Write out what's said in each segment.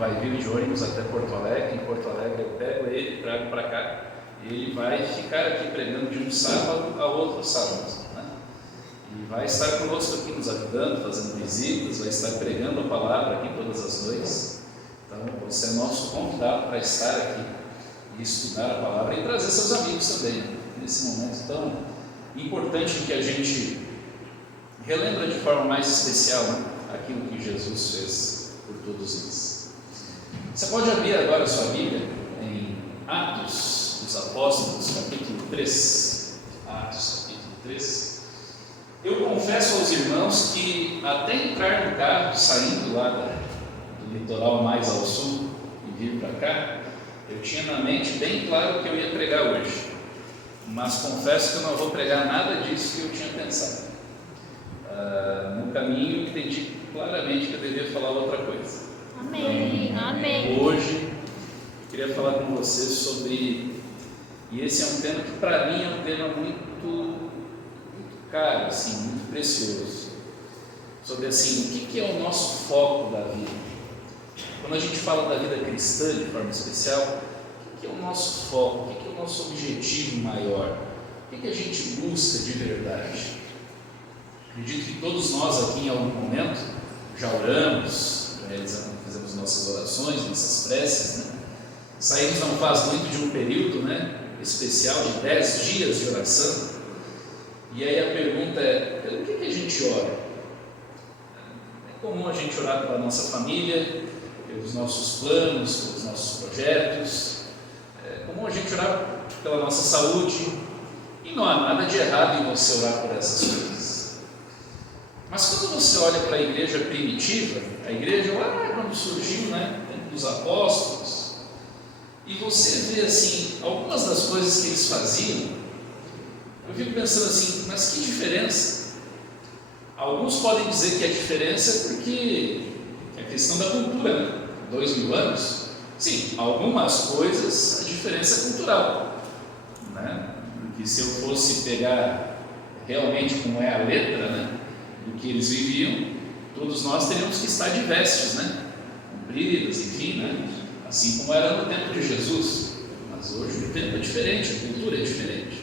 vai vir de ônibus até Porto Alegre. Em Porto Alegre eu pego ele, trago para cá, e ele vai ficar aqui pregando de um sábado a outro sábado, né? E vai estar conosco aqui nos ajudando, fazendo visitas, vai estar pregando a palavra aqui todas as noites. Então você é nosso convidado para estar aqui e estudar a palavra e trazer seus amigos também, nesse momento tão importante em que a gente relembra de forma mais especial, né, aquilo que Jesus fez por todos nós. Você pode abrir agora a sua Bíblia em Atos dos Apóstolos, capítulo 3. Atos, capítulo 3. Eu confesso aos irmãos que até entrar no carro, saindo lá do litoral mais ao sul e vir para cá, eu tinha na mente bem claro o que eu ia pregar hoje. Mas confesso que eu não vou pregar nada disso que eu tinha pensado. No caminho entendi claramente que eu devia falar outra coisa. Amém. Amém. Hoje eu queria falar com vocês sobre, e esse é um tema que para mim é um tema muito caro, assim, muito precioso, sobre assim, o que é o nosso foco da vida. Quando a gente fala da vida cristã de forma especial, o que é o nosso foco, o que é o nosso objetivo maior, o que a gente busca de verdade? Acredito que todos nós aqui em algum momento já oramos, fizemos nossas orações, nossas preces, né? Saímos não faz muito de um período, né, especial de 10 dias de oração, e aí a pergunta é, pelo que a gente ora? É comum a gente orar pela nossa família, pelos nossos planos, pelos nossos projetos, é comum a gente orar pela nossa saúde, e não há nada de errado em você orar por essas coisas. Mas quando você olha para a igreja primitiva, a igreja lá quando surgiu, né, tempo dos apóstolos, e você vê assim, algumas das coisas que eles faziam, eu fico pensando assim, mas que diferença? Alguns podem dizer que a diferença é porque é questão da cultura, né? 2000 anos, sim, algumas coisas a diferença é cultural, né? Porque se eu fosse pegar realmente como é a letra, né, do que eles viviam, todos nós teríamos que estar de vestes, né, compridas, enfim, né, assim como era no tempo de Jesus. Mas hoje o tempo é diferente, a cultura é diferente.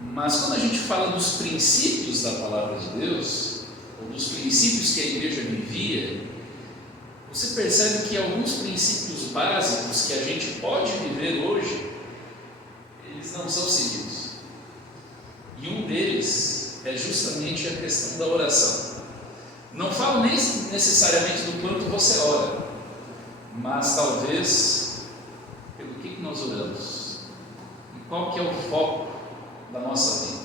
Mas quando a gente fala dos princípios da palavra de Deus, ou dos princípios que a igreja vivia, você percebe que alguns princípios básicos que a gente pode viver hoje, eles não são seguidos. E um deles é justamente a questão da oração. Não falo nem necessariamente do quanto você ora, mas talvez pelo que nós oramos e qual que é o foco da nossa vida.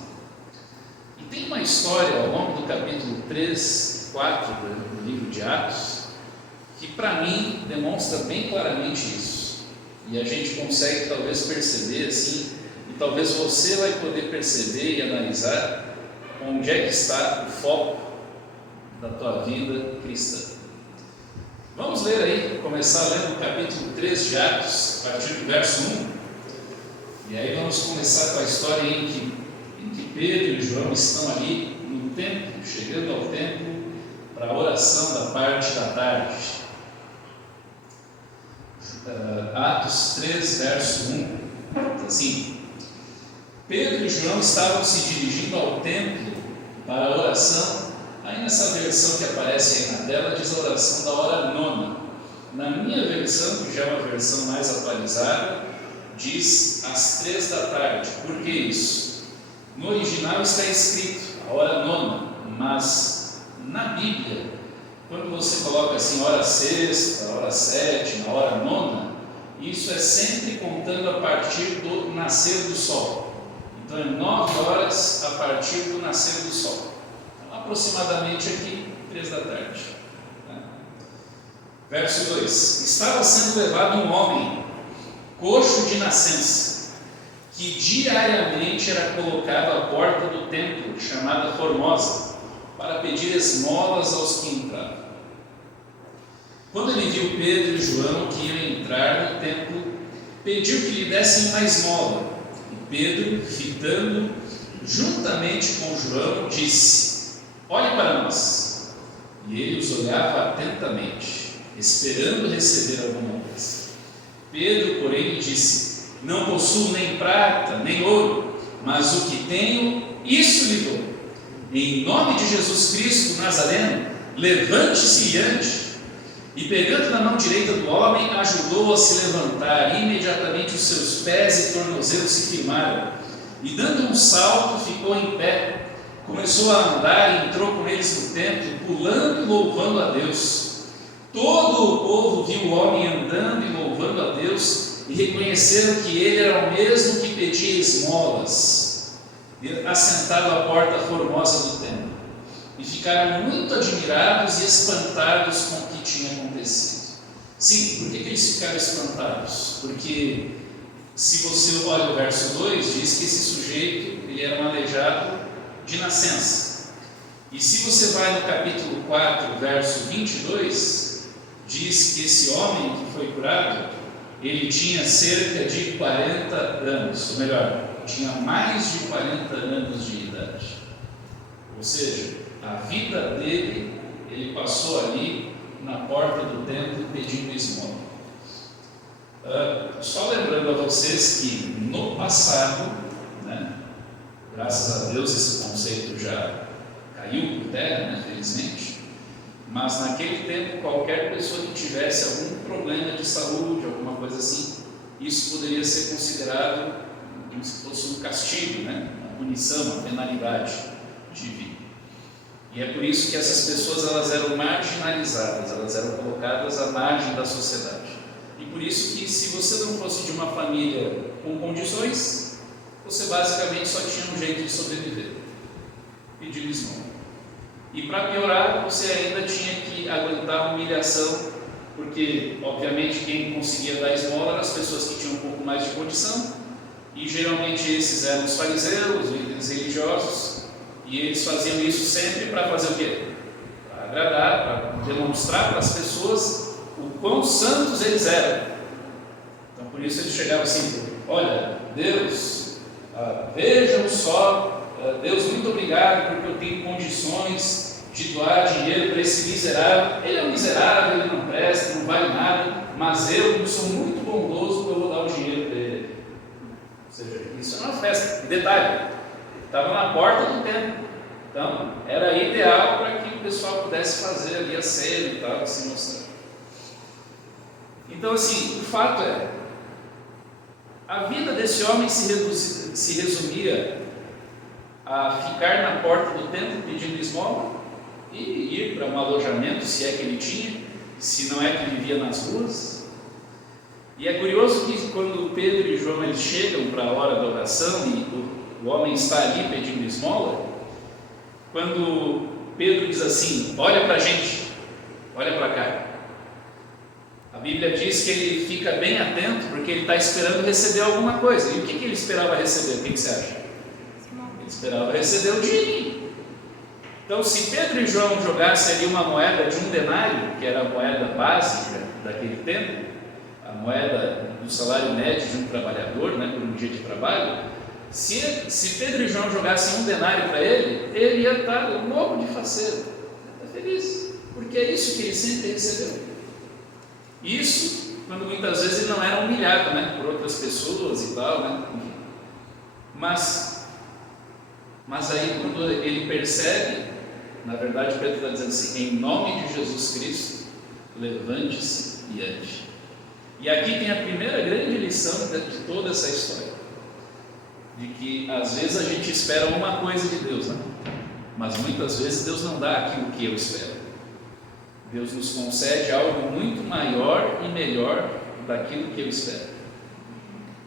E tem uma história ao longo do capítulo 3, 4 do livro de Atos, que para mim demonstra bem claramente isso, e a gente consegue talvez perceber assim, e talvez você vai poder perceber e analisar onde é que está o foco da tua vida cristã. Vamos ler aí, começar lendo o capítulo 3 de Atos, a partir do verso 1, e aí vamos começar com a história em que Pedro e João estão ali no templo, chegando ao templo para a oração da parte da tarde. Atos 3, verso 1, assim: Pedro e João estavam se dirigindo ao templo para a oração. Aí nessa versão que aparece aí na tela diz a oração da hora nona. Na minha versão, que já é uma versão mais atualizada, diz às 3 da tarde. Por que isso? No original está escrito a hora nona, mas na Bíblia, quando você coloca assim hora sexta, hora sétima, hora nona, isso é sempre contando a partir do nascer do sol. Então é 9 horas a partir do nascer do sol. Então, aproximadamente aqui 3 da tarde. Verso 2: Estava sendo levado um homem coxo de nascença, que diariamente era colocado à porta do templo, chamada Formosa, para pedir esmolas aos que entravam. Quando ele viu Pedro e João que iam entrar no templo, pediu que lhe dessem uma esmola. E Pedro, fitando juntamente com João, disse: Olhe para nós. E ele os olhava atentamente. esperando receber alguma coisa. Pedro, porém, lhe disse: não possuo nem prata, nem ouro, mas o que tenho, isso lhe dou. Em nome de Jesus Cristo Nazareno, levante-se e ande. E pegando na mão direita do homem, ajudou-o a se levantar. Imediatamente os seus pés e tornozelos se firmaram. E dando um salto, ficou em pé. Começou a andar e entrou com eles no templo, pulando e louvando a Deus. Todo o povo viu o homem andando e louvando a Deus, e reconheceram que ele era o mesmo que pedia esmolas, assentado à porta formosa do templo. E ficaram muito admirados e espantados com o que tinha acontecido. Sim, por que eles ficaram espantados? Porque se você olha o verso 2, diz que esse sujeito ele era um aleijado de nascença. E se você vai no capítulo 4, verso 22, diz que esse homem que foi curado, ele tinha cerca de 40 anos, ou melhor, tinha mais de 40 anos de idade. Ou seja, a vida dele, ele passou ali na porta do templo pedindo esmola. Só lembrando a vocês que no passado, né, graças a Deus esse conceito já caiu por terra, né, felizmente, mas naquele tempo qualquer pessoa que tivesse algum problema de saúde, alguma coisa assim, isso poderia ser considerado como se fosse um castigo, né, uma punição, uma penalidade divina. E é por isso que essas pessoas elas eram marginalizadas, elas eram colocadas à margem da sociedade. E por isso que se você não fosse de uma família com condições, você basicamente só tinha um jeito de sobreviver, pedir esmola. E para piorar, você ainda tinha que aguentar a humilhação, porque obviamente quem conseguia dar esmola eram as pessoas que tinham um pouco mais de condição, e geralmente esses eram os fariseus, os líderes religiosos, e eles faziam isso sempre para fazer o quê? Para agradar, para demonstrar para as pessoas o quão santos eles eram. Então por isso eles chegavam assim: olha, Deus, vejam só, Deus, muito obrigado porque eu tenho condições de doar dinheiro para esse miserável. Ele é um miserável, ele não presta, não vale nada, mas eu sou muito bondoso, eu vou dar o dinheiro para ele. Ou seja, isso é uma festa. Detalhe, estava na porta do templo, então era ideal para que o pessoal pudesse fazer ali a ceia e tal, se mostrar. Então assim, o fato é, a vida desse homem se resumia a ficar na porta do templo pedindo esmola e ir para um alojamento, se é que ele tinha, se não é que vivia nas ruas. E é curioso que quando Pedro e João eles chegam para a hora da oração e o homem está ali pedindo esmola, quando Pedro diz assim: olha para a gente, olha para cá, a Bíblia diz que ele fica bem atento porque ele está esperando receber alguma coisa. E o que ele esperava receber? O que você acha? Ele esperava receber o dinheirinho. Então, se Pedro e João jogassem ali uma moeda de 1 denário, que era a moeda básica daquele tempo, a moeda do salário médio de um trabalhador, né, por um dia de trabalho, se Pedro e João jogassem 1 denário para ele ia estar louco de faceiro, ia estar feliz, porque é isso que ele sempre recebeu. Isso quando muitas vezes ele não era humilhado, né, por outras pessoas e tal, né? Mas aí quando ele percebe, na verdade Pedro está dizendo assim: em nome de Jesus Cristo, levante-se e ande. E aqui tem a primeira grande lição de toda essa história, de que às vezes a gente espera uma coisa de Deus, né? Mas muitas vezes Deus não dá aquilo que eu espero. Deus nos concede algo muito maior e melhor daquilo que eu espero.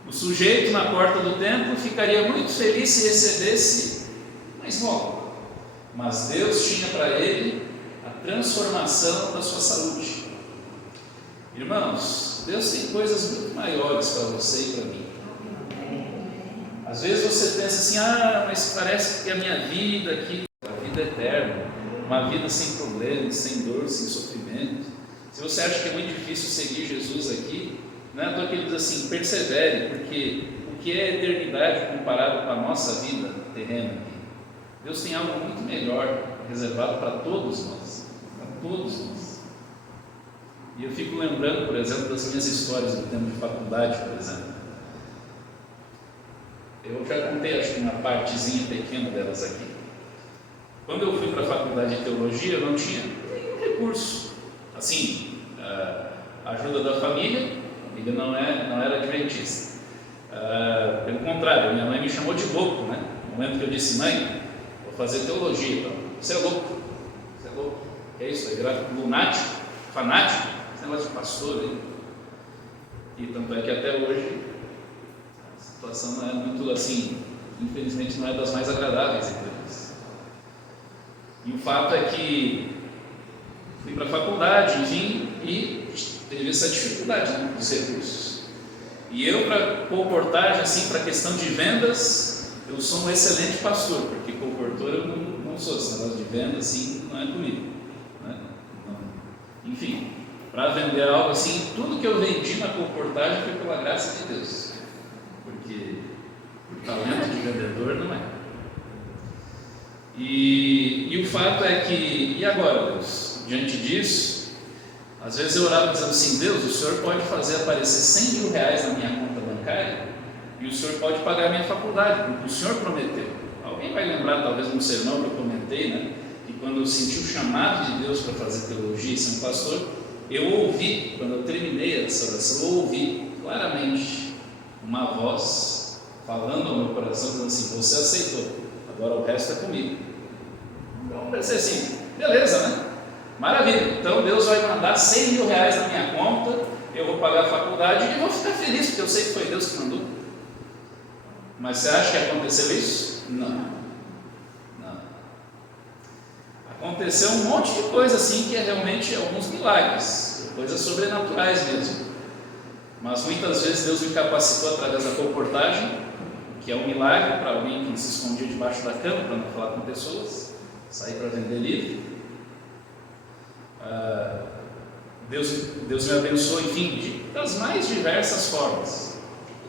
O sujeito na porta do templo ficaria muito feliz se recebesse uma esmola, mas Deus tinha para ele a transformação da sua saúde. Irmãos, Deus tem coisas muito maiores para você e para mim. Às vezes você pensa assim: mas parece que a minha vida aqui é a vida eterna, uma vida sem problemas, sem dor, sem sofrimento. Se você acha que é muito difícil seguir Jesus aqui, não é à toa que ele diz assim: persevere, porque o que é eternidade comparado com a nossa vida terrena aqui? Deus tem algo muito melhor reservado para todos nós, para todos nós. E eu fico lembrando, por exemplo, das minhas histórias do tempo de faculdade, por exemplo. Eu já contei, acho que uma partezinha pequena delas aqui. Quando eu fui para a faculdade de teologia, eu não tinha nenhum recurso. Assim, a ajuda da família não era adventista. Pelo contrário, minha mãe me chamou de louco, né? No momento que eu disse, mãe, vou fazer teologia, então. Você é louco, você é louco. É isso, vai virar lunático, fanático, esse negócio de pastor aí. E tanto é que até hoje a situação não é muito assim, infelizmente não é das mais agradáveis entre eles. E o fato é que fui para a faculdade, enfim, e teve essa dificuldade, né, dos recursos. E eu, para colportagem, assim, para a questão de vendas, eu sou um excelente pastor, porque colportor eu não sou, esse negócio de venda, assim, não é comigo, né? Não. Enfim, para vender algo assim, tudo que eu vendi na colportagem foi pela graça de Deus, porque o talento de vendedor não é. E o fato é que, e agora, Deus, diante disso, às vezes eu orava dizendo assim, Deus, o Senhor pode fazer aparecer 100 mil reais na minha conta bancária e o Senhor pode pagar a minha faculdade, porque o Senhor prometeu. Alguém vai lembrar, talvez, num sermão que eu comentei, né, que quando eu senti o chamado de Deus para fazer teologia e ser um pastor, eu ouvi, quando eu terminei essa oração, eu ouvi claramente uma voz falando ao meu coração, dizendo assim, você aceitou, agora o resto é comigo. Então eu pensei assim, beleza, né? Maravilha, então Deus vai mandar 100 mil reais na minha conta, eu vou pagar a faculdade e vou ficar feliz, porque eu sei que foi Deus que mandou. Mas você acha que aconteceu isso? Não. Aconteceu um monte de coisa assim, que é realmente alguns milagres, coisas sobrenaturais mesmo. Mas muitas vezes Deus me capacitou através da colportagem, que é um milagre para alguém que se escondia debaixo da cama para não falar com pessoas, sair para vender livro. Deus me abençoou, enfim, das mais diversas formas.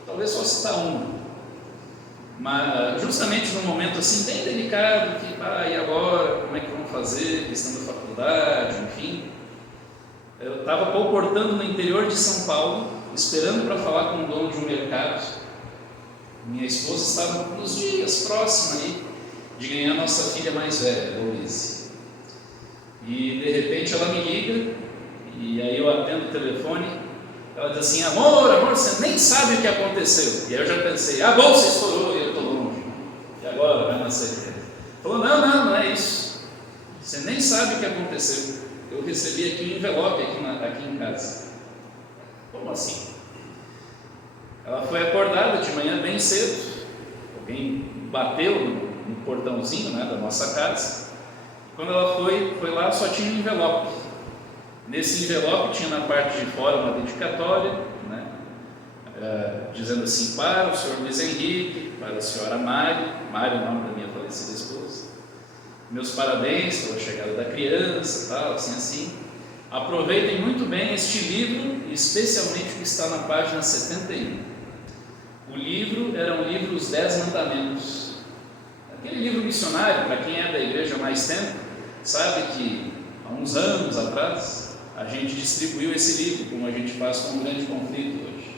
Talvez só citar uma. Mas justamente num momento assim bem delicado, que e agora, como é que vamos fazer, questão da faculdade, enfim. Eu estava colportando no interior de São Paulo, esperando para falar com o dono de um mercado. Minha esposa estava nos dias próximos aí de ganhar nossa filha mais velha, Louise. E de repente ela me liga, e aí eu atendo o telefone. Ela diz assim, amor, você nem sabe o que aconteceu. E aí eu já pensei, a bolsa estourou e eu estou longe. E agora vai nascer. Falou, não é isso. Você nem sabe o que aconteceu. Eu recebi aqui um envelope aqui em casa. Como assim? Ela foi acordada de manhã bem cedo. Alguém bateu no portãozinho, né, da nossa casa. Quando ela foi lá, só tinha um envelope. Nesse envelope tinha na parte de fora uma dedicatória, né, dizendo assim, para o senhor Luiz Henrique, para a senhora Mari é o nome da minha falecida esposa, meus parabéns pela chegada da criança, tal, assim. Aproveitem muito bem este livro, especialmente o que está na página 71. O livro era um livro, Os 10 Mandamentos. Aquele livro missionário, para quem é da igreja há mais tempo, sabe que há uns anos atrás, a gente distribuiu esse livro, como a gente faz com um grande conflito hoje.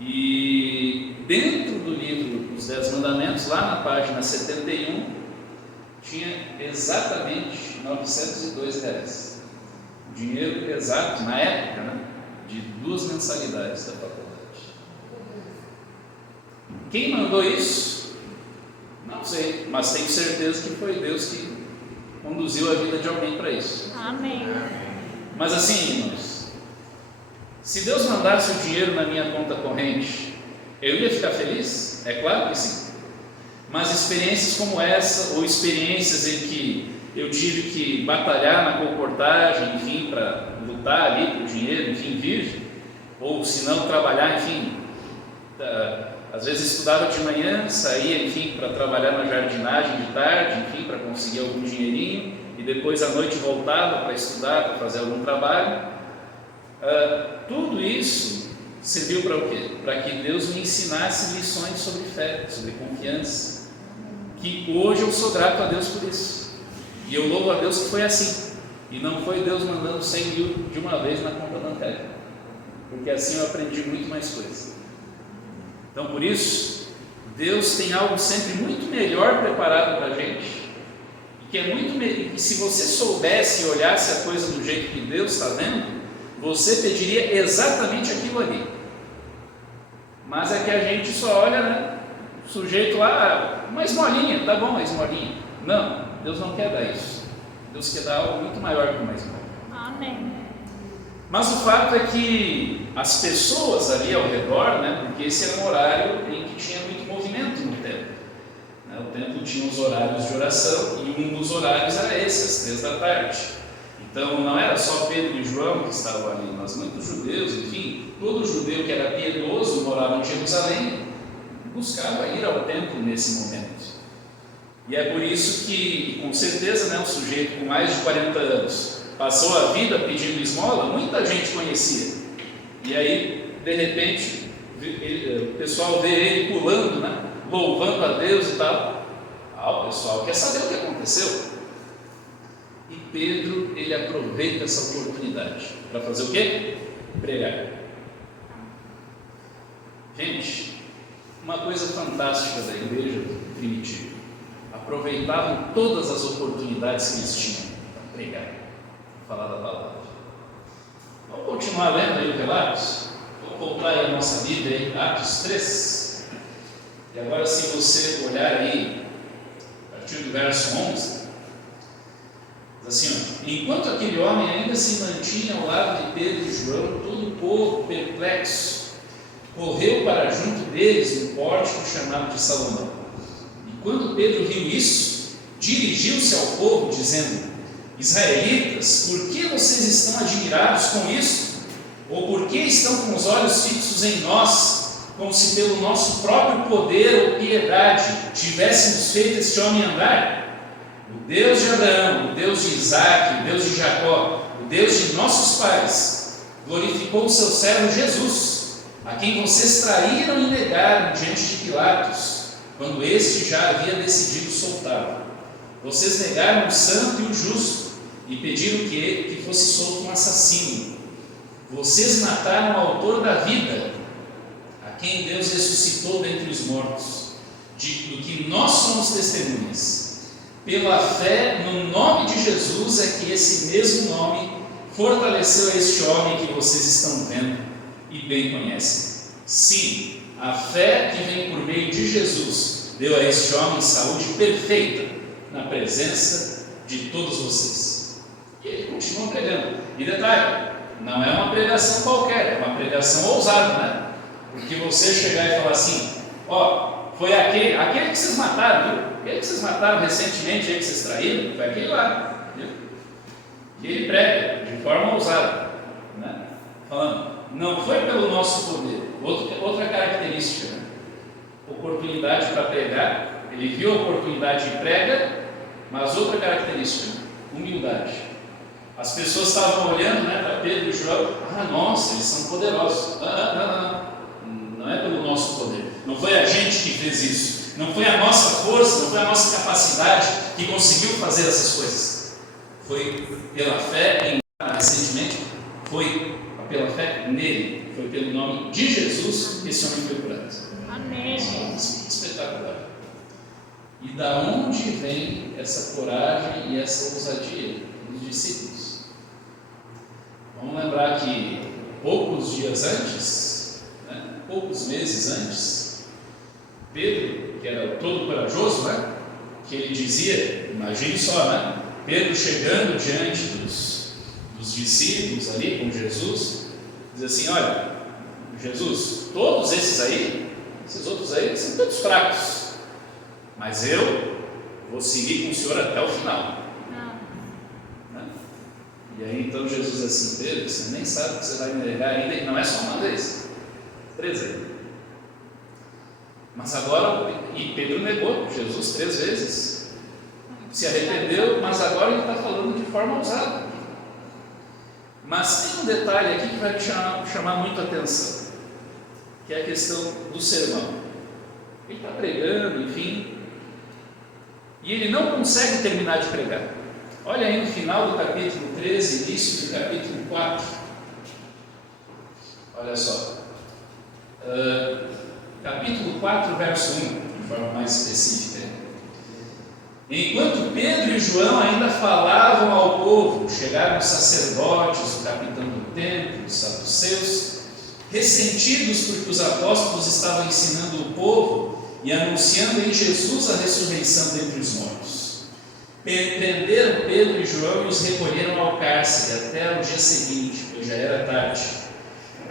E dentro do livro Os 10 Mandamentos, lá na página 71, tinha exatamente R$902. O dinheiro exato, na época, né, de 2 mensalidades da faculdade. Quem mandou isso? Não sei, mas tenho certeza que foi Deus que conduziu a vida de alguém para isso. Amém. Mas assim, irmãos, se Deus mandasse o dinheiro na minha conta corrente, eu ia ficar feliz? É claro que sim. Mas experiências como essa, ou experiências em que eu tive que batalhar na colportagem, enfim, para lutar ali por dinheiro, enfim, vir, ou se não trabalhar, enfim, às vezes estudava de manhã, saía, enfim, para trabalhar na jardinagem de tarde, enfim, para conseguir algum dinheirinho, e depois à noite voltava para estudar, para fazer algum trabalho. Tudo isso serviu para o quê? Para que Deus me ensinasse lições sobre fé, sobre confiança, que hoje eu sou grato a Deus por isso, e eu louvo a Deus que foi assim. E não foi Deus mandando 100 mil de uma vez na conta bancária, porque assim eu aprendi muito mais coisas. Então, por isso, Deus tem algo sempre muito melhor preparado para a gente, que é muito melhor. E se você soubesse e olhasse a coisa do jeito que Deus está vendo, você pediria exatamente aquilo ali. Mas é que a gente só olha, né, o sujeito lá, uma esmolinha, tá bom, uma esmolinha. Não, Deus não quer dar isso. Deus quer dar algo muito maior que uma esmola. Amém. Mas o fato é que as pessoas ali ao redor, né, porque esse era um horário em que tinha muito movimento no templo. Né, o templo tinha os horários de oração e um dos horários era esse, às 3 da tarde. Então não era só Pedro e João que estavam ali, mas muitos judeus, enfim, todo judeu que era piedoso, morava em Jerusalém, buscava ir ao templo nesse momento. E é por isso que, com certeza, né, um sujeito com mais de 40 anos passou a vida pedindo esmola, muita gente conhecia. E aí, de repente, o pessoal vê ele pulando, né, louvando a Deus e tal. O pessoal quer saber o que aconteceu. E Pedro, ele aproveita essa oportunidade para fazer o quê? Pregar. Gente, uma coisa fantástica da igreja primitiva: aproveitavam todas as oportunidades que eles tinham para pregar, para falar da palavra. Vamos continuar lendo aí o relato? Vamos voltar aí a nossa Bíblia, aí, Atos 3. E agora, se você olhar aí, a partir do verso 11, diz assim: ó, enquanto aquele homem ainda se mantinha ao lado de Pedro e João, todo o povo, perplexo, correu para junto deles no pórtico chamado de Salomão. E quando Pedro viu isso, dirigiu-se ao povo, dizendo: Israelitas, por que vocês estão admirados com isso? Ou por que estão com os olhos fixos em nós, como se pelo nosso próprio poder ou piedade tivéssemos feito este homem andar? O Deus de Abraão, o Deus de Isaac, o Deus de Jacó, o Deus de nossos pais, glorificou o seu servo Jesus, a quem vocês traíram e negaram diante de Pilatos, quando este já havia decidido soltá-lo. Vocês negaram o santo e o justo e pediram que fosse solto um assassino. Vocês mataram o autor da vida, a quem Deus ressuscitou dentre os mortos, do que nós somos testemunhas. Pela fé no nome de Jesus é que esse mesmo nome fortaleceu este homem que vocês estão vendo e bem conhecem. Sim, a fé que vem por meio de Jesus deu a este homem saúde perfeita na presença de todos vocês. E ele continua pregando. E detalhe, não é uma pregação qualquer, é uma pregação ousada, né? Porque você chegar e falar assim: ó, foi aquele que vocês mataram, viu? Aquele que vocês mataram recentemente, aquele que vocês traíram, foi aquele lá, viu? E ele prega de forma ousada, né? Falando, não foi pelo nosso poder. Outra característica, né? Oportunidade para pregar. Ele viu a oportunidade e prega, mas outra característica, humildade. As pessoas estavam olhando, né, para Pedro e João. Nossa, eles são poderosos. Não é pelo nosso poder. Não foi a gente que fez isso. Não foi a nossa força, não foi a nossa capacidade que conseguiu fazer essas coisas. Foi pela fé em recentemente, foi pela fé nele, foi pelo nome de Jesus que esse homem foi curado. Amém. Espetacular. E da onde vem essa coragem e essa ousadia dos discípulos? Vamos lembrar que poucos dias antes, né, poucos meses antes, Pedro, que era o todo corajoso, né, que ele dizia, imagine só, né, Pedro chegando diante dos discípulos ali com Jesus, diz assim: olha, Jesus, todos esses outros aí, são todos fracos, mas eu vou seguir com o Senhor até o final. Né? E aí então Jesus diz assim: Pedro, você nem sabe que você vai me negar ainda, e não é só uma vez, 3 vezes. Mas agora, e Pedro negou Jesus 3 vezes, se arrependeu, mas agora ele está falando de forma ousada. Mas tem um detalhe aqui que vai te chamar muito a atenção, que é a questão do sermão. Ele está pregando, enfim, e ele não consegue terminar de pregar. Olha aí no final do capítulo 13, início do capítulo 4. Olha só. Capítulo 4, verso 1, de forma mais específica. Enquanto Pedro e João ainda falavam ao povo, chegaram os sacerdotes, o capitão do templo, os saduceus, ressentidos porque os apóstolos estavam ensinando o povo e anunciando em Jesus a ressurreição dentre os mortos. Prenderam Pedro e João e os recolheram ao cárcere até o dia seguinte, pois já era tarde.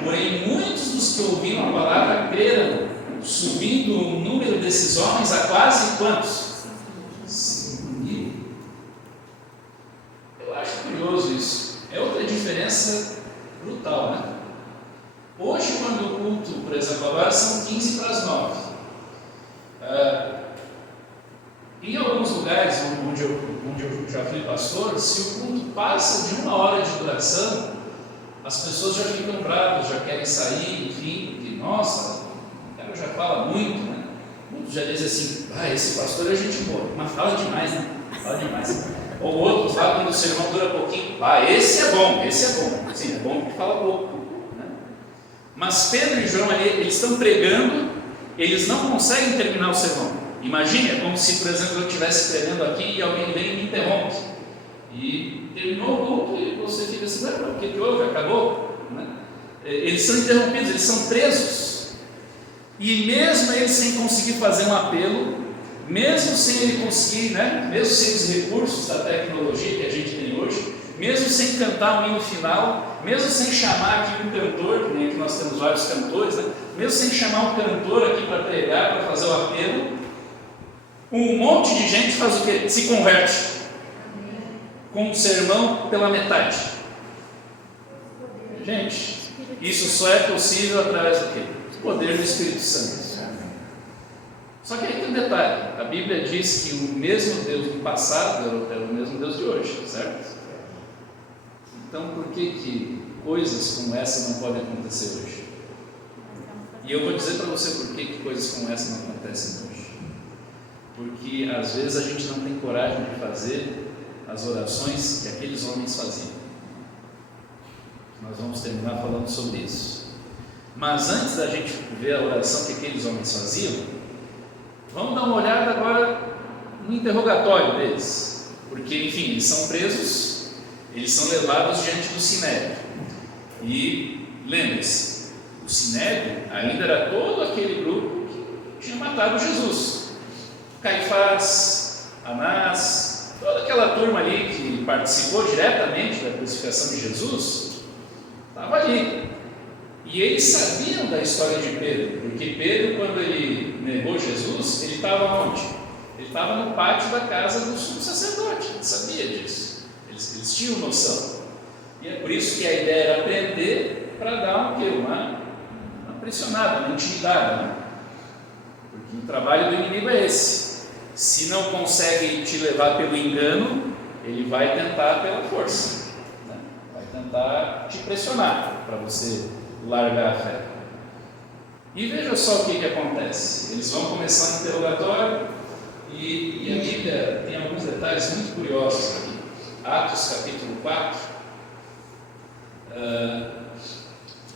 Porém, muitos dos que ouviram a palavra creram, subindo o número desses homens a quase quantos? 5.000. Eu acho curioso isso. É outra diferença brutal, né? Hoje, quando o culto, por exemplo, agora são 15 para as 9. Em alguns lugares onde eu já fui pastor, se o culto passa de 1 hora de duração, as pessoas já ficam bravas, já querem sair, enfim, porque, nossa, o cara já fala muito, né? Muitos já dizem assim, esse pastor é gente boa, mas fala demais, né? Fala demais. Ou outros lá, quando o sermão dura pouquinho, esse é bom. Sim, é bom porque fala pouco, né? Mas Pedro e João ali, eles estão pregando, eles não conseguem terminar o sermão. Imagine, é como se, por exemplo, eu estivesse pregando aqui e alguém vem e me interrompe. E terminou o culto e você fica assim, o que houve? Acabou? Né? Eles são interrompidos, eles são presos. E mesmo eles sem conseguir fazer um apelo, mesmo sem ele conseguir, né? Mesmo sem os recursos da tecnologia que a gente tem hoje, mesmo sem cantar um hino final, mesmo sem chamar aqui um cantor, que nem aqui nós temos vários cantores, né? Mesmo sem chamar um cantor aqui para pregar, para fazer o apelo, um monte de gente faz o quê? Se converte com o sermão pela metade. Gente, isso só é possível através do quê? Do poder do Espírito Santo. Só que aí tem um detalhe, a Bíblia diz que o mesmo Deus do passado é o mesmo Deus de hoje, certo? Então por que coisas como essa não podem acontecer hoje? E eu vou dizer para você por que coisas como essa não acontecem hoje. Porque às vezes a gente não tem coragem de fazer as orações que aqueles homens faziam. Nós vamos terminar falando sobre isso. Mas antes da gente ver a oração que aqueles homens faziam, vamos dar uma olhada agora no interrogatório deles. Porque, enfim, eles são presos, eles são levados diante do Sinédrio. E lembre-se, o Sinédrio ainda era todo aquele grupo que tinha matado Jesus. Caifás, Anás, toda aquela turma ali que participou diretamente da crucificação de Jesus, estava ali. E eles sabiam da história de Pedro, porque Pedro, quando ele negou Jesus, ele estava onde? Ele estava no pátio da casa do sumo sacerdote, ele sabia disso, eles tinham noção. E é por isso que a ideia era prender para dar uma pressionada, uma intimidada, né? Porque o trabalho do inimigo é esse. Se não consegue te levar pelo engano, ele vai tentar pela força, né? Vai tentar te pressionar para você largar a fé. E veja só o que acontece. Eles vão começar um interrogatório e a Bíblia tem alguns detalhes muito curiosos aqui. Atos capítulo 4,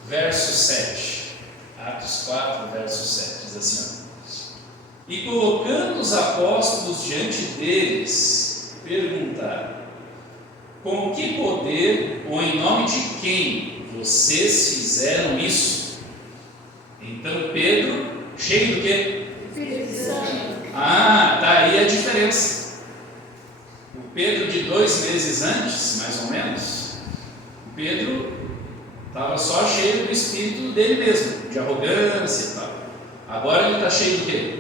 verso 7. Atos 4, verso 7, diz assim, ó. E colocando os apóstolos diante deles, perguntaram: com que poder ou em nome de quem vocês fizeram isso? Então Pedro, cheio do quê? Espírito Santo. Tá aí a diferença. O Pedro de 2 meses antes, mais ou menos, o Pedro estava só cheio do espírito dele mesmo, de arrogância e tal. Agora ele está cheio do quê?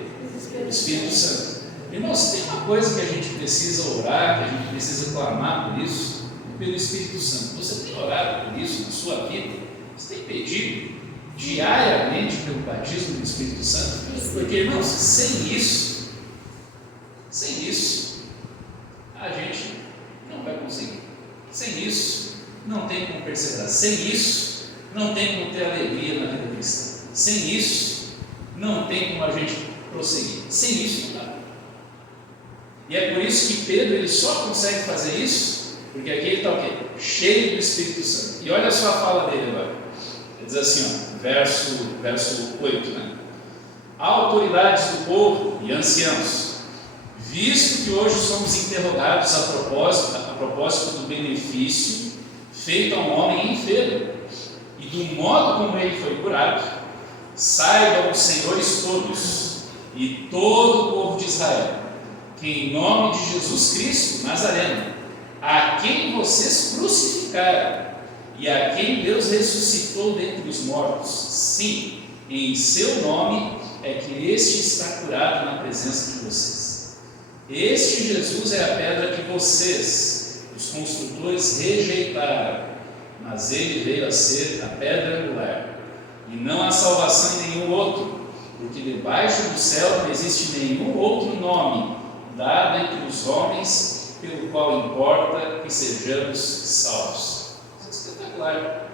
Do Espírito Santo. Irmãos, tem uma coisa que a gente precisa orar, que a gente precisa clamar por isso, pelo Espírito Santo. Você tem orado por isso na sua vida? Você tem pedido diariamente pelo batismo do Espírito Santo? Porque, irmãos, sem isso, a gente não vai conseguir. Sem isso, não tem como perseverar. Sem isso, não tem como ter alegria na vida cristã. Sem isso, não tem como a gente prosseguir. Sem isso não dá. E é por isso que Pedro ele só consegue fazer isso, porque aqui ele está o quê? Cheio do Espírito Santo. E olha só a fala dele agora. Ele diz assim, ó, verso 8, né? Autoridades do povo e anciãos, visto que hoje somos interrogados a propósito do benefício feito a um homem enfermo e do modo como ele foi curado, saibam os senhores todos e todo o povo de Israel, que em nome de Jesus Cristo Nazareno, a quem vocês crucificaram e a quem Deus ressuscitou dentre os mortos, sim, em seu nome é que este está curado na presença de vocês. Este Jesus é a pedra que vocês, os construtores, rejeitaram, mas ele veio a ser a pedra angular. E não há salvação em nenhum outro, porque debaixo do céu não existe nenhum outro nome dado entre os homens pelo qual importa que sejamos salvos. Isso é espetacular.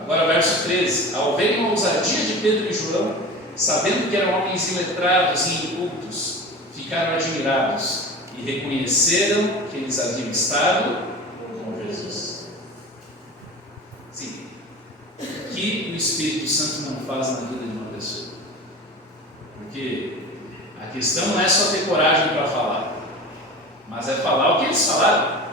Agora verso 13. Ao verem a ousadia de Pedro e João, sabendo que eram homens iletrados e incultos, ficaram admirados e reconheceram que eles haviam estado com Jesus. Sim. O que o Espírito Santo não faz na vida de uma pessoa? Porque a questão não é só ter coragem para falar, mas é falar o que eles falaram.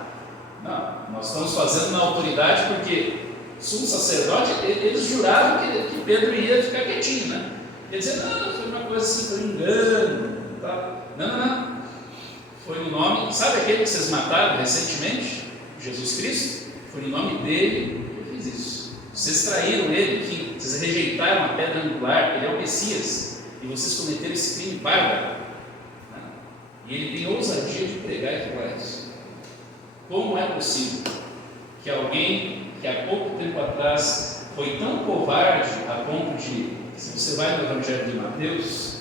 Não, nós estamos fazendo na autoridade porque o sumo sacerdote, eles juravam que Pedro ia ficar quietinho, né? Quer dizer, não, foi uma coisa assim, foi um engano, tá? Não. Foi no nome, sabe aquele que vocês mataram recentemente? Jesus Cristo? Foi no nome dele que eu fiz isso. Vocês traíram ele, enfim, vocês rejeitaram a pedra angular, ele é o Messias, e vocês cometeram esse crime bárbaro. Né? E ele tem ousadia de pregar e falar isso. Como é possível que alguém que há pouco tempo atrás foi tão covarde a ponto de, se você vai no Evangelho de Mateus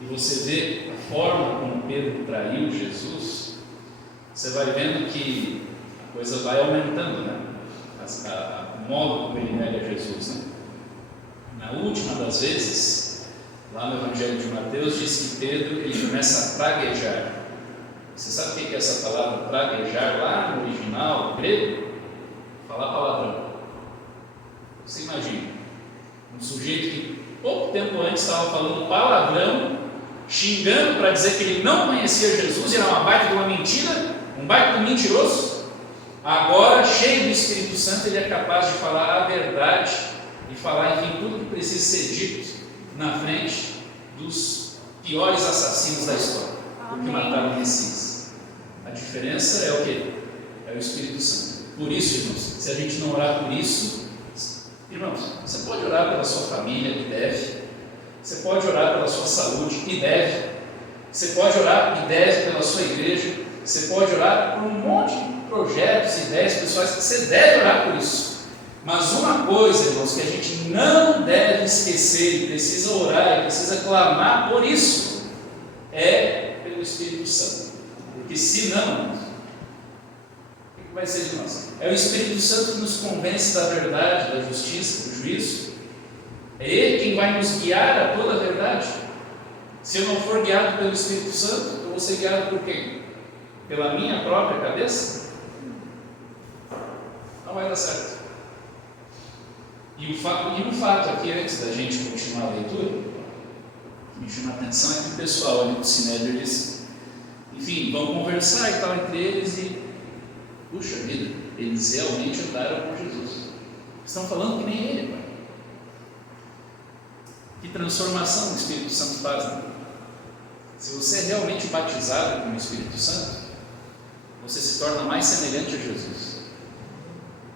e você vê a forma como Pedro traiu Jesus, você vai vendo que a coisa vai aumentando, né? O modo como ele nega Jesus, né? Na última das vezes, lá no Evangelho de Mateus, diz que Pedro ele começa a praguejar. Você sabe o que é essa palavra praguejar lá no original grego? Falar palavrão. Você imagina um sujeito que pouco tempo antes estava falando palavrão, xingando para dizer que ele não conhecia Jesus, era uma baita de uma mentira, um baita de um mentiroso. Agora, cheio do Espírito Santo, ele é capaz de falar a verdade e falar, enfim, tudo que precisa ser dito na frente dos piores assassinos da história, porque mataram o Messias. A diferença é o quê? É o Espírito Santo. Por isso, irmãos, se a gente não orar por isso, irmãos, você pode orar pela sua família, e deve. Você pode orar pela sua saúde, e deve. Você pode orar e deve pela sua igreja. Você pode orar por um monte de projetos, ideias pessoais, você deve orar por isso. Mas uma coisa, irmãos, que a gente não deve esquecer, e precisa orar, e precisa clamar por isso, é pelo Espírito Santo. Porque senão, o que vai ser de nós? É o Espírito Santo que nos convence da verdade, da justiça, do juízo. É Ele quem vai nos guiar a toda a verdade. Se eu não for guiado pelo Espírito Santo, eu vou ser guiado por quem? Pela minha própria cabeça? Não vai dar certo. E um fato aqui, antes da gente continuar a leitura, que me chama a atenção é que o pessoal ali do Sinédrio, enfim, vão conversar e tal entre eles e, puxa vida, eles realmente andaram com Jesus. Estão falando que nem ele, pai. Que transformação o Espírito Santo faz, né? Se você é realmente batizado com o Espírito Santo, você se torna mais semelhante a Jesus.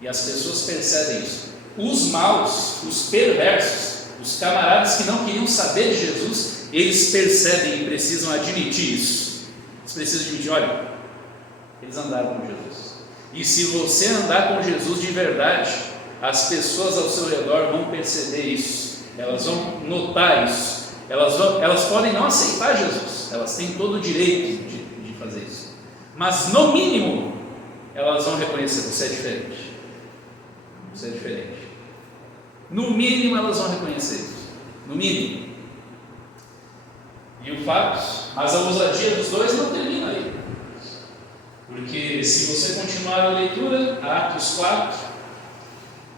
E as pessoas percebem isso. Os maus, os perversos, os camaradas que não queriam saber de Jesus, eles percebem e precisam admitir isso. Eles precisam admitir, olha, eles andaram com Jesus. E se você andar com Jesus de verdade, as pessoas ao seu redor vão perceber isso. Elas vão notar isso. Elas podem não aceitar Jesus. Elas têm todo o direito de fazer isso. Mas no mínimo, elas vão reconhecer, você é diferente. Você é diferente. No mínimo elas vão reconhecer isso. No mínimo. E o fato, mas a ousadia dos dois não termina aí. Porque se você continuar a leitura, Atos 4,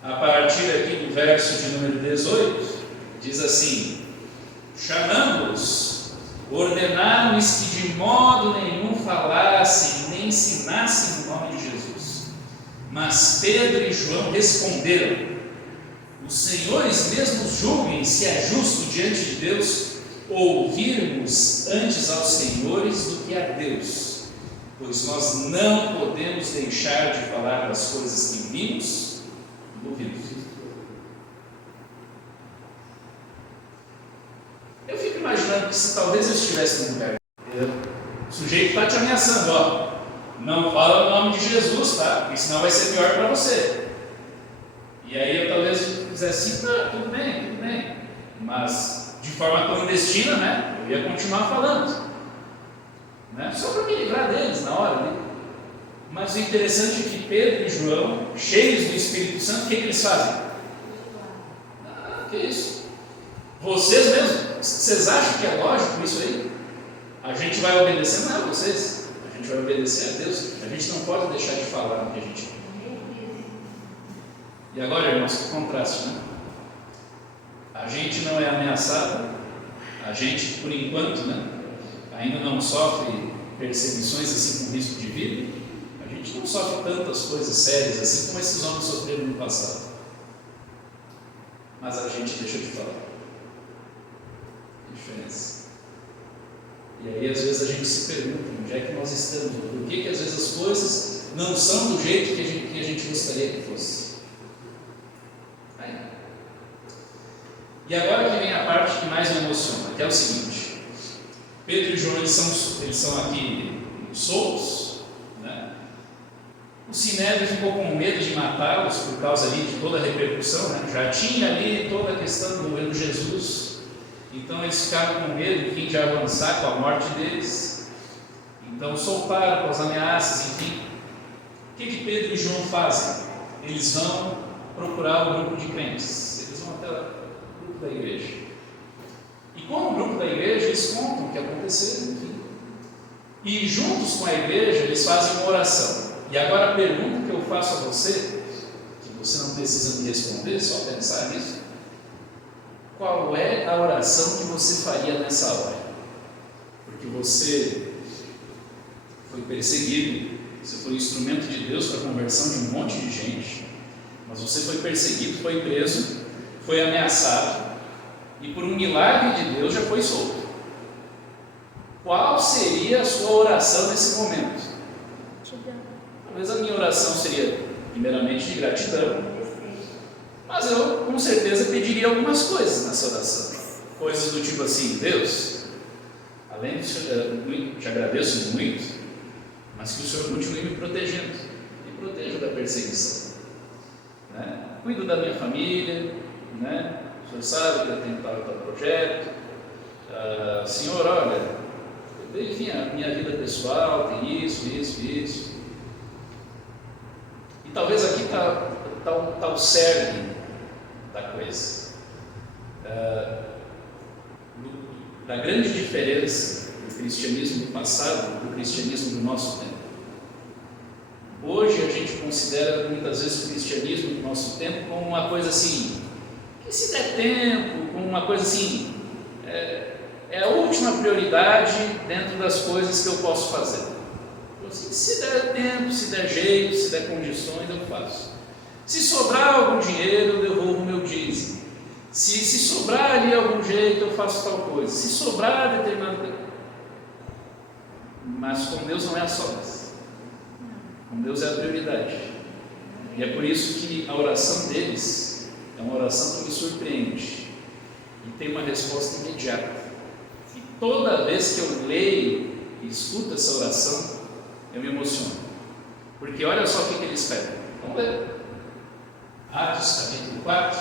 a partir aqui do verso de número 18, diz assim: chamando-os, ordenaram-lhes que de modo nenhum falassem nem ensinassem o nome de Jesus. Mas Pedro e João responderam: os senhores mesmos julguem se é justo diante de Deus ouvirmos antes aos senhores do que a Deus, pois nós não podemos deixar de falar das coisas que vimos e ouvimos. Eu fico imaginando que se talvez eu estivesse no lugar, o sujeito está te ameaçando, ó, não fala o nome de Jesus, tá? Porque senão vai ser pior para você. E aí eu talvez fizesse assim, tá, tudo bem, mas de forma clandestina, né? Eu ia continuar falando, né? Só para me livrar deles na hora, né? Mas o interessante é que Pedro e João, cheios do Espírito Santo, o que eles fazem? Que isso? Vocês mesmos, vocês acham que é lógico isso aí? A gente vai obedecer, não é a vocês, a gente vai obedecer a Deus. A gente não pode deixar de falar o que a gente quer. E agora, irmãos, que contraste, né? A gente não é ameaçado, a gente, por enquanto, né, ainda não sofre perseguições assim com risco de vida, a gente não sofre tantas coisas sérias assim como esses homens sofreram no passado. Mas a gente deixa de falar. Que diferença. E aí, às vezes, a gente se pergunta onde é que nós estamos, por que às vezes as coisas não são do jeito que a gente gostaria que fosse. E agora que vem a parte que mais me emociona, que é o seguinte: Pedro e João eles são aqui soltos, né? O Sinédrio ficou com medo de matá-los por causa ali de toda a repercussão, né? Já tinha ali toda a questão do Jesus, então eles ficaram com medo, enfim, de avançar com a morte deles. Então soltaram com as ameaças, enfim. O que Pedro e João fazem? Eles vão procurar o grupo de crentes, eles vão até lá, o grupo da igreja. E como o grupo da igreja, eles contam o que aconteceu, enfim. E juntos com a igreja, eles fazem uma oração. E agora a pergunta que eu faço a você, que você não precisa me responder, só pensar nisso: qual é a oração que você faria nessa hora? Porque você foi perseguido, você foi instrumento de Deus para a conversão de um monte de gente, mas você foi perseguido, foi preso, foi ameaçado, e por um milagre de Deus já foi solto. Qual seria a sua oração nesse momento? Talvez a minha oração seria, primeiramente, de gratidão, mas eu com certeza pediria algumas coisas nessa oração. Coisas do tipo assim: Deus, além de te agradeço muito, mas que o Senhor continue me protegendo, me proteja da perseguição, né? Cuido da minha família, né? O Senhor sabe que eu tenho tal projeto, Senhor, olha, enfim, a minha vida pessoal tem isso. E talvez aqui está o cerne da coisa, da grande diferença do cristianismo do passado e do cristianismo do nosso tempo. Hoje a gente considera muitas vezes o cristianismo do nosso tempo como uma coisa assim, que se der tempo, como uma coisa assim, é a última prioridade dentro das coisas que eu posso fazer. Então, assim, se der tempo, se der jeito, se der condições, eu faço. Se sobrar algum dinheiro, eu devolvo o meu dízimo. Se sobrar ali algum jeito, eu faço tal coisa. Se sobrar determinado... Mas com Deus não é a sobras. Com Deus é a prioridade. E é por isso que a oração deles é uma oração que me surpreende e tem uma resposta imediata. E toda vez que eu leio e escuto essa oração, eu me emociono. Porque olha só o que eles pedem. Vamos ler. Atos capítulo 4.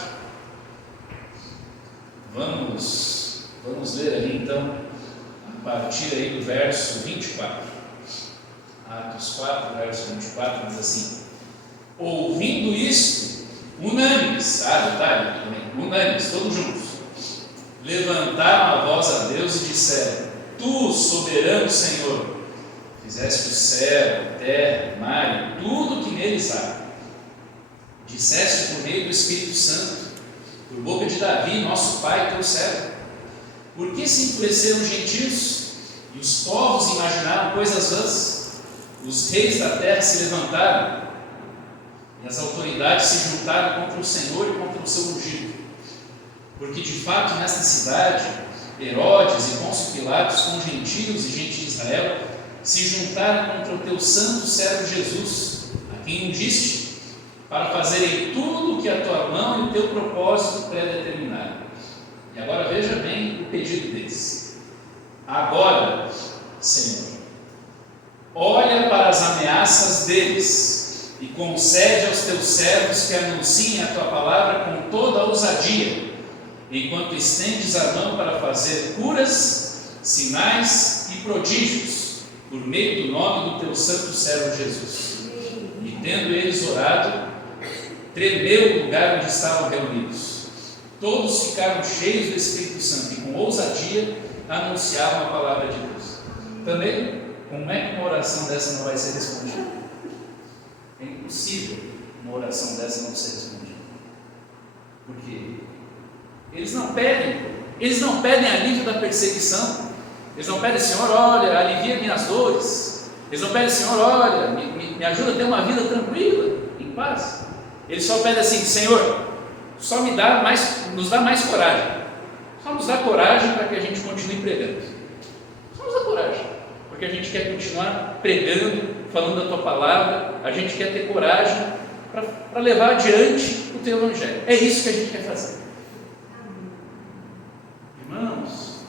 Vamos ler ali então, a partir aí do verso 24. Atos 4, verso 24, diz assim: ouvindo isto, unânimes, unânimes, todos juntos, levantaram a voz a Deus e disseram: Tu, soberano Senhor, fizeste o céu, a terra, o mar e tudo que neles há. Disseste por meio do Espírito Santo, por boca de Davi, nosso pai, teu servo: por que se enfureceram os gentios e os povos imaginaram coisas vãs? Os reis da terra se levantaram e as autoridades se juntaram contra o Senhor e contra o seu ungido. Porque de fato nesta cidade Herodes e Pôncio Pilatos, com gentios e gente de Israel, se juntaram contra o teu santo servo Jesus, a quem ungiste, para fazerem tudo o que a tua mão e o teu propósito predeterminaram. E agora veja bem o pedido deles: agora, Senhor, olha para as ameaças deles e concede aos teus servos que anunciem a tua palavra com toda a ousadia, enquanto estendes a mão para fazer curas, sinais e prodígios, por meio do nome do teu santo servo Jesus. E tendo eles orado, tremeu o lugar onde estavam reunidos. Todos ficaram cheios do Espírito Santo e com ousadia anunciavam a palavra de Deus. Também, como é que uma oração dessa não vai ser respondida? É impossível uma oração dessa não ser respondida. Por quê? Eles não pedem alívio da perseguição. Eles não pedem: Senhor, olha, alivia minhas dores. Eles não pedem: Senhor, olha, me ajuda a ter uma vida tranquila, em paz. Eles só pedem assim: Senhor, só nos dá mais coragem. Só nos dá coragem para que a gente continue pregando. Só nos dá coragem, porque a gente quer continuar pregando, falando da tua palavra. A gente quer ter coragem para levar adiante o teu evangelho. É isso que a gente quer fazer. Irmãos,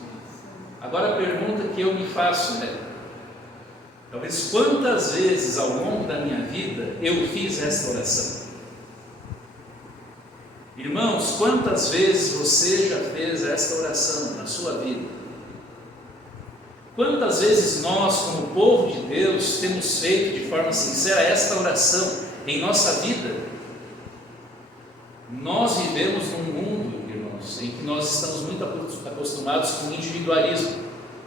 agora a pergunta que eu me faço é: talvez quantas vezes ao longo da minha vida eu fiz esta oração? Irmãos, quantas vezes você já fez esta oração na sua vida? Quantas vezes nós, como povo de Deus, temos feito de forma sincera esta oração em nossa vida? Nós vivemos num mundo, irmãos, em que nós estamos muito acostumados com o individualismo.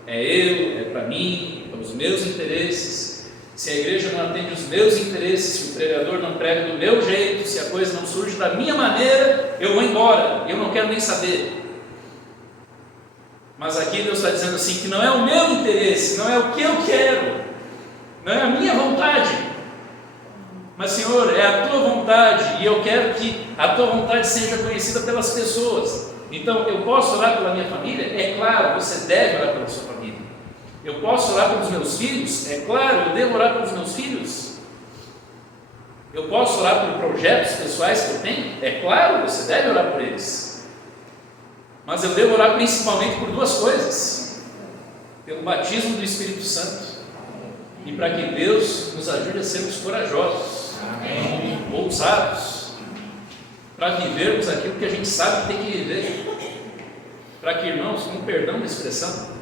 É eu, é para mim, para os meus interesses. Se a igreja não atende os meus interesses, se o pregador não prega do meu jeito, se a coisa não surge da minha maneira, eu vou embora, eu não quero nem saber. Mas aqui Deus está dizendo assim, que não é o meu interesse, não é o que eu quero, não é a minha vontade, mas Senhor, é a tua vontade, e eu quero que a tua vontade seja conhecida pelas pessoas. Então, eu posso orar pela minha família? É claro, você deve orar pela sua família. Eu posso orar pelos meus filhos? É claro, eu devo orar pelos meus filhos. Eu posso orar por projetos pessoais que eu tenho? É claro, você deve orar por eles. Mas eu devo orar principalmente por duas coisas: pelo batismo do Espírito Santo, e para que Deus nos ajude a sermos corajosos, ousados, para vivermos aquilo que a gente sabe que tem que viver, para que, irmãos, com perdão da expressão,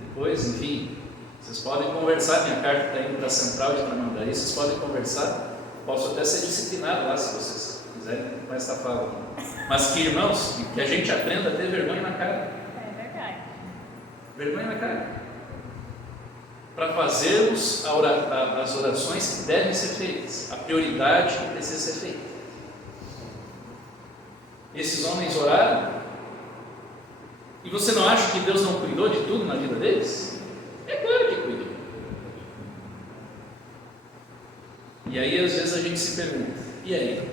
depois, enfim, vocês podem conversar, minha carta está indo para a central de Tramandaí, vocês podem conversar, posso até ser disciplinado lá, se vocês quiserem, com esta fala, mas que, irmãos, que a gente aprenda a ter vergonha na cara. É verdade. Vergonha na cara, para fazermos as orações que devem ser feitas, a prioridade que precisa ser feita. Esses homens oraram, e você não acha que Deus não cuidou de tudo na vida deles? É claro que cuidou. E aí às vezes a gente se pergunta: e aí?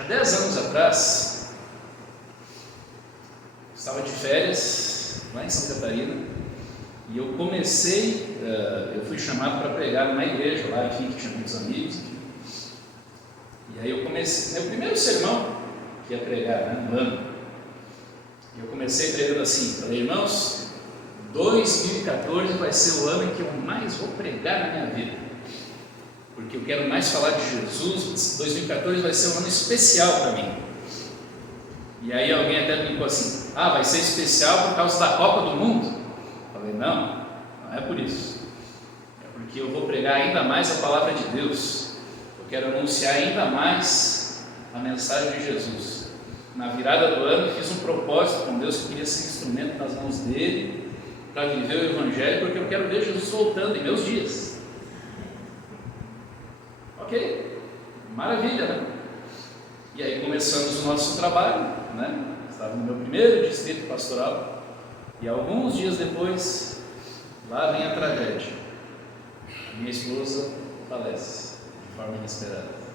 Há 10 anos atrás, estava de férias lá em Santa Catarina, e eu comecei, eu fui chamado para pregar numa igreja lá, enfim, que tinha muitos amigos. E aí eu comecei, meu primeiro sermão que ia pregar, no ano, e eu comecei pregando assim: falei, irmãos, 2014 vai ser o ano em que eu mais vou pregar na minha vida, porque eu quero mais falar de Jesus. 2014 vai ser um ano especial para mim. E aí alguém até brincou assim: ah, vai ser especial por causa da Copa do Mundo? Eu falei, não é por isso, é porque eu vou pregar ainda mais a palavra de Deus. Eu quero anunciar ainda mais a mensagem de Jesus. na virada do ano, fiz um propósito com Deus que eu queria ser instrumento nas mãos dele para viver o Evangelho, porque eu quero ver Jesus voltando em meus dias. Ok, maravilha, né? E aí começamos o nosso trabalho, né? Estava no meu primeiro distrito pastoral, e alguns dias depois, lá vem a tragédia. Minha esposa falece de forma inesperada.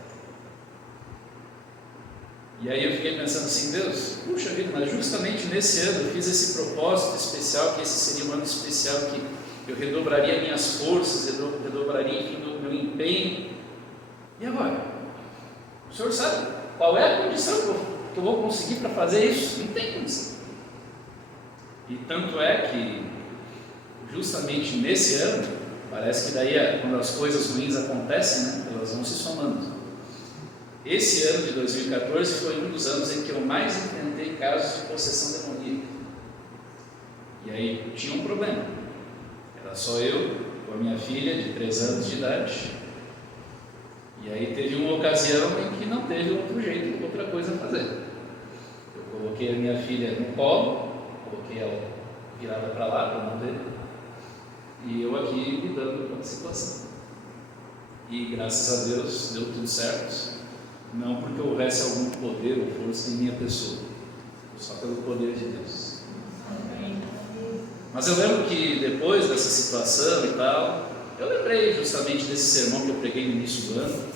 E aí eu fiquei pensando assim, Deus, puxa vida, mas justamente nesse ano eu fiz esse propósito especial, que esse seria um ano especial, que eu redobraria minhas forças, redobraria, enfim, o meu empenho. E agora? O Senhor sabe qual é a condição que eu vou conseguir para fazer isso? Não tem condição. E tanto é que, justamente nesse ano, parece que daí, quando as coisas ruins acontecem, né, elas vão se somando. Esse ano de 2014 foi um dos anos em que eu mais enfrentei casos de possessão demoníaca. E aí tinha um problema. Era só eu com a minha filha de 3 anos de idade. E aí teve uma ocasião em que não teve outro jeito, outra coisa a fazer. Eu coloquei a minha filha no colo, coloquei ela virada para lá, para não ver, e eu aqui lidando com a situação. E graças a Deus deu tudo certo. Não porque houvesse algum poder ou força em minha pessoa, só pelo poder de Deus. Mas eu lembro que depois dessa situação e tal, eu lembrei justamente desse sermão que eu preguei no início do ano.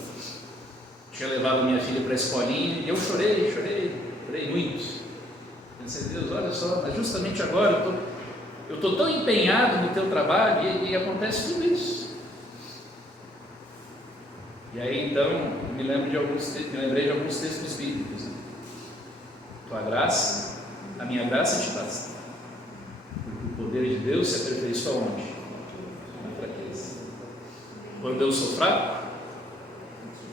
Tinha levado minha filha para a escolinha e eu chorei muito. Pensei, Deus, olha só, mas justamente agora eu estou tão empenhado no teu trabalho e acontece tudo isso. E aí então me lembrei de alguns textos bíblicos. Né? Tua graça, a minha graça te basta. Porque o poder de Deus se aperfeiçoa onde? Na fraqueza. Quando eu sou fraco,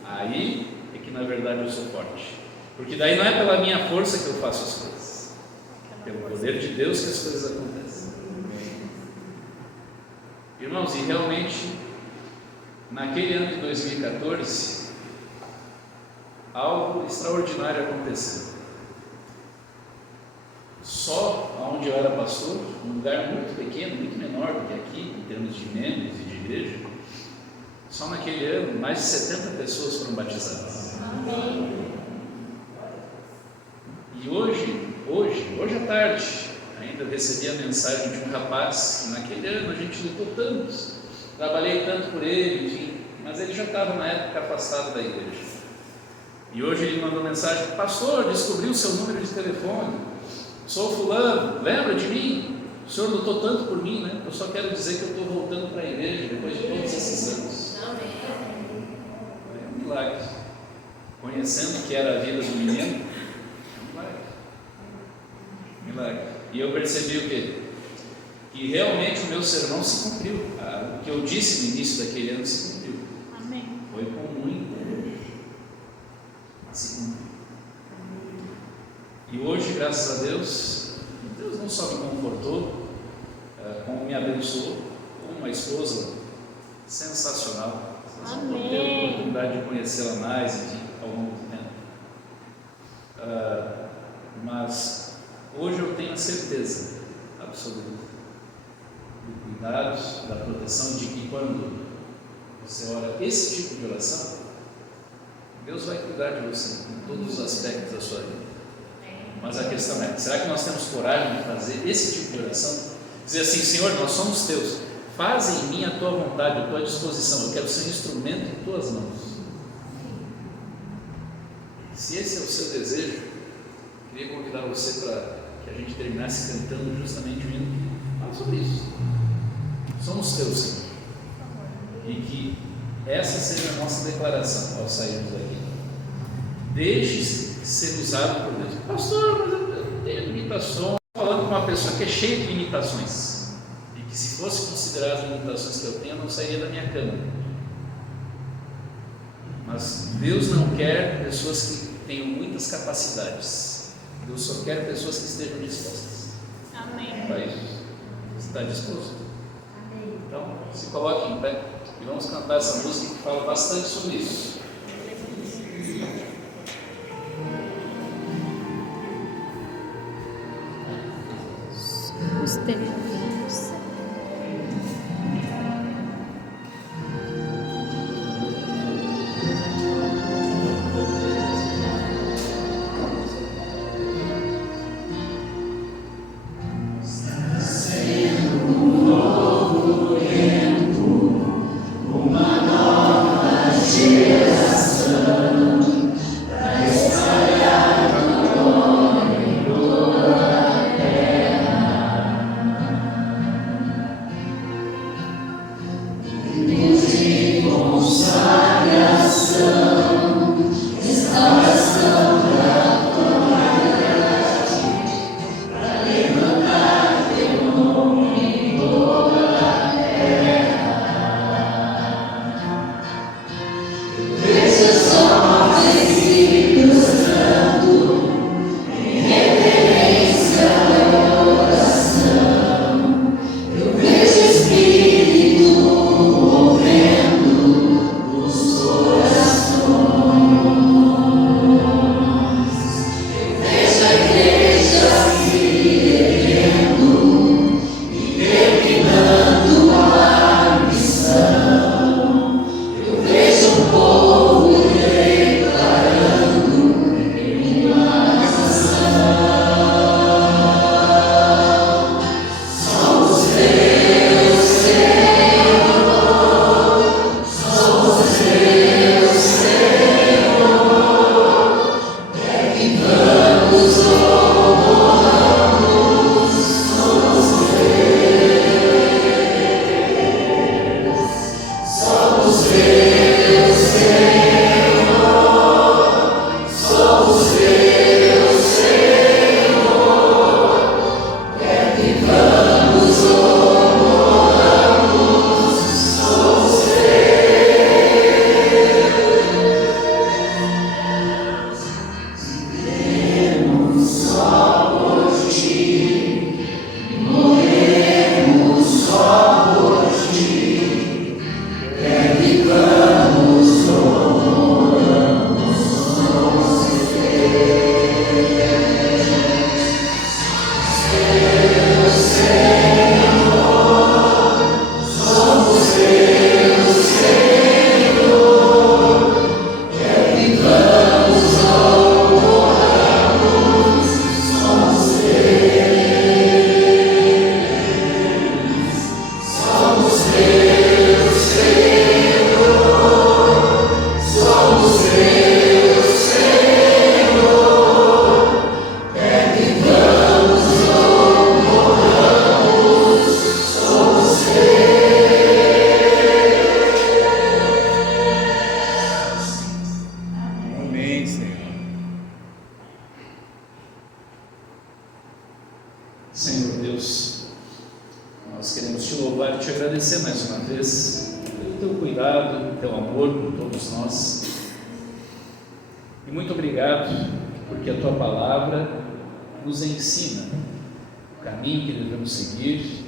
aí é que na verdade eu sou forte. Porque daí não é pela minha força que eu faço as coisas, é pelo poder de Deus que as coisas acontecem. Irmãos, e realmente naquele ano de 2014, algo extraordinário aconteceu. Só onde eu era pastor, um lugar muito pequeno, muito menor do que aqui, em termos de membros e de igreja, só naquele ano, mais de 70 pessoas foram batizadas. Amém. E hoje à tarde, ainda recebi a mensagem de um rapaz que naquele ano a gente lutou tanto, trabalhei tanto por ele, enfim, mas ele já estava na época afastado da igreja. E hoje ele mandou mensagem: pastor, descobri o seu número de telefone, sou fulano, lembra de mim? O senhor lutou tanto por mim, né? Eu só quero dizer que eu estou voltando para a igreja depois de todos esses anos. É um milagre. Conhecendo que era a vida do menino, milagre. E eu percebi o quê? Que realmente o meu sermão se cumpriu. O que eu disse no início daquele ano se cumpriu. Amém. Foi com muito se cumpriu. E hoje, graças a Deus, Deus não só me confortou, como me abençoou, com uma esposa sensacional. Amém. Eu tive a oportunidade de conhecê-la mais, enfim, ao longo do tempo. Mas hoje eu tenho a certeza absoluta do cuidado, da proteção, de que quando você ora esse tipo de oração, Deus vai cuidar de você em todos os aspectos da sua vida. Mas a questão é, será que nós temos coragem de fazer esse tipo de oração? Dizer assim: Senhor, nós somos teus, faz em mim a tua vontade, a tua disposição, eu quero ser um instrumento em tuas mãos. Se esse é o seu desejo, eu queria convidar você para que a gente terminasse cantando justamente o hino que fala sobre isso. Somos teus, Senhor. E que essa seja a nossa declaração ao sairmos daqui. Deixe-se ser usado por Deus. Pastor, mas eu tenho limitações. Estou falando com uma pessoa que é cheia de limitações. E que se fosse considerar as limitações que eu tenho, eu não sairia da minha cama. Mas Deus não quer pessoas que tenham muitas capacidades. Deus só quer pessoas que estejam dispostas. Amém. Para isso. Você está disposto? Então, se coloque em pé e vamos cantar essa música que fala bastante sobre isso. Senhor Deus, nós queremos te louvar e te agradecer mais uma vez pelo teu cuidado, teu amor por todos nós. E muito obrigado porque a tua palavra nos ensina o caminho que devemos seguir,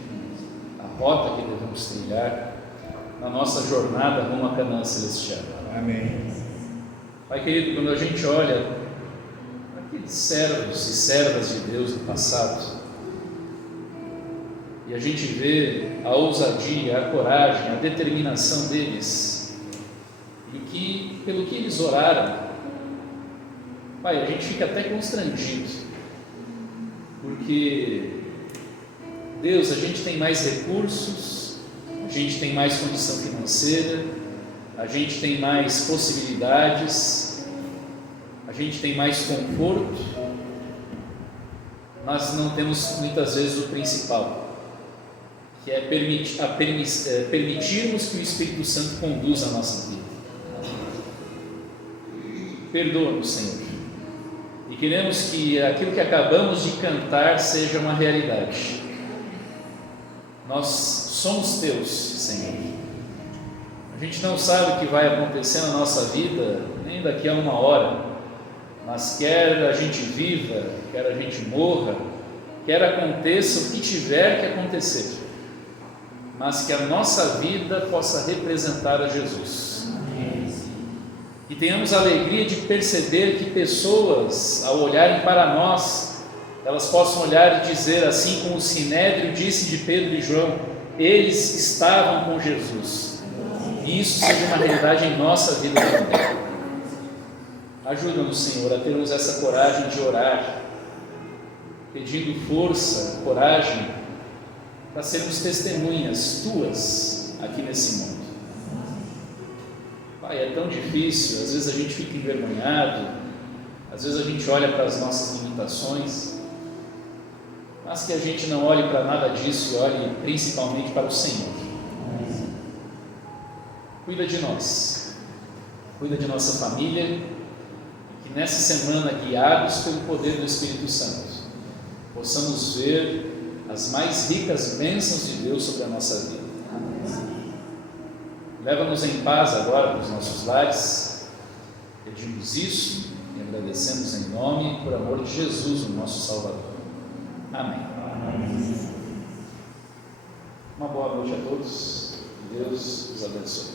a rota que devemos trilhar na nossa jornada rumo à Canaã celestial. Amém. Pai querido, quando a gente olha aqueles servos e servas de Deus do passado, e a gente vê a ousadia, a coragem, a determinação deles, e pelo que eles oraram, Pai, a gente fica até constrangido, porque Deus, a gente tem mais recursos, a gente tem mais condição financeira, a gente tem mais possibilidades, a gente tem mais conforto, mas não temos muitas vezes o principal, que é permitirmos que o Espírito Santo conduza a nossa vida. Perdoa-nos, Senhor, e queremos que aquilo que acabamos de cantar seja uma realidade. Nós somos teus, Senhor. A gente não sabe o que vai acontecer na nossa vida nem daqui a uma hora, mas quer a gente viva, quer a gente morra, quer aconteça o que tiver que acontecer, mas que a nossa vida possa representar a Jesus. E tenhamos a alegria de perceber que pessoas, ao olharem para nós, elas possam olhar e dizer, assim como o Sinédrio disse de Pedro e João, eles estavam com Jesus. E isso seja uma realidade em nossa vida também. Ajuda-nos, Senhor, a termos essa coragem de orar, pedindo força, coragem, para sermos testemunhas tuas aqui nesse mundo. Pai, é tão difícil, às vezes a gente fica envergonhado, às vezes a gente olha para as nossas limitações, mas que a gente não olhe para nada disso e olhe principalmente para o Senhor. Cuida de nós, cuida de nossa família, e que nessa semana, guiados pelo poder do Espírito Santo, possamos ver as mais ricas bênçãos de Deus sobre a nossa vida. Leva-nos em paz agora para os nossos lares. Pedimos isso e agradecemos em nome e por amor de Jesus, o nosso Salvador. Amém. Uma boa noite a todos. Deus os abençoe.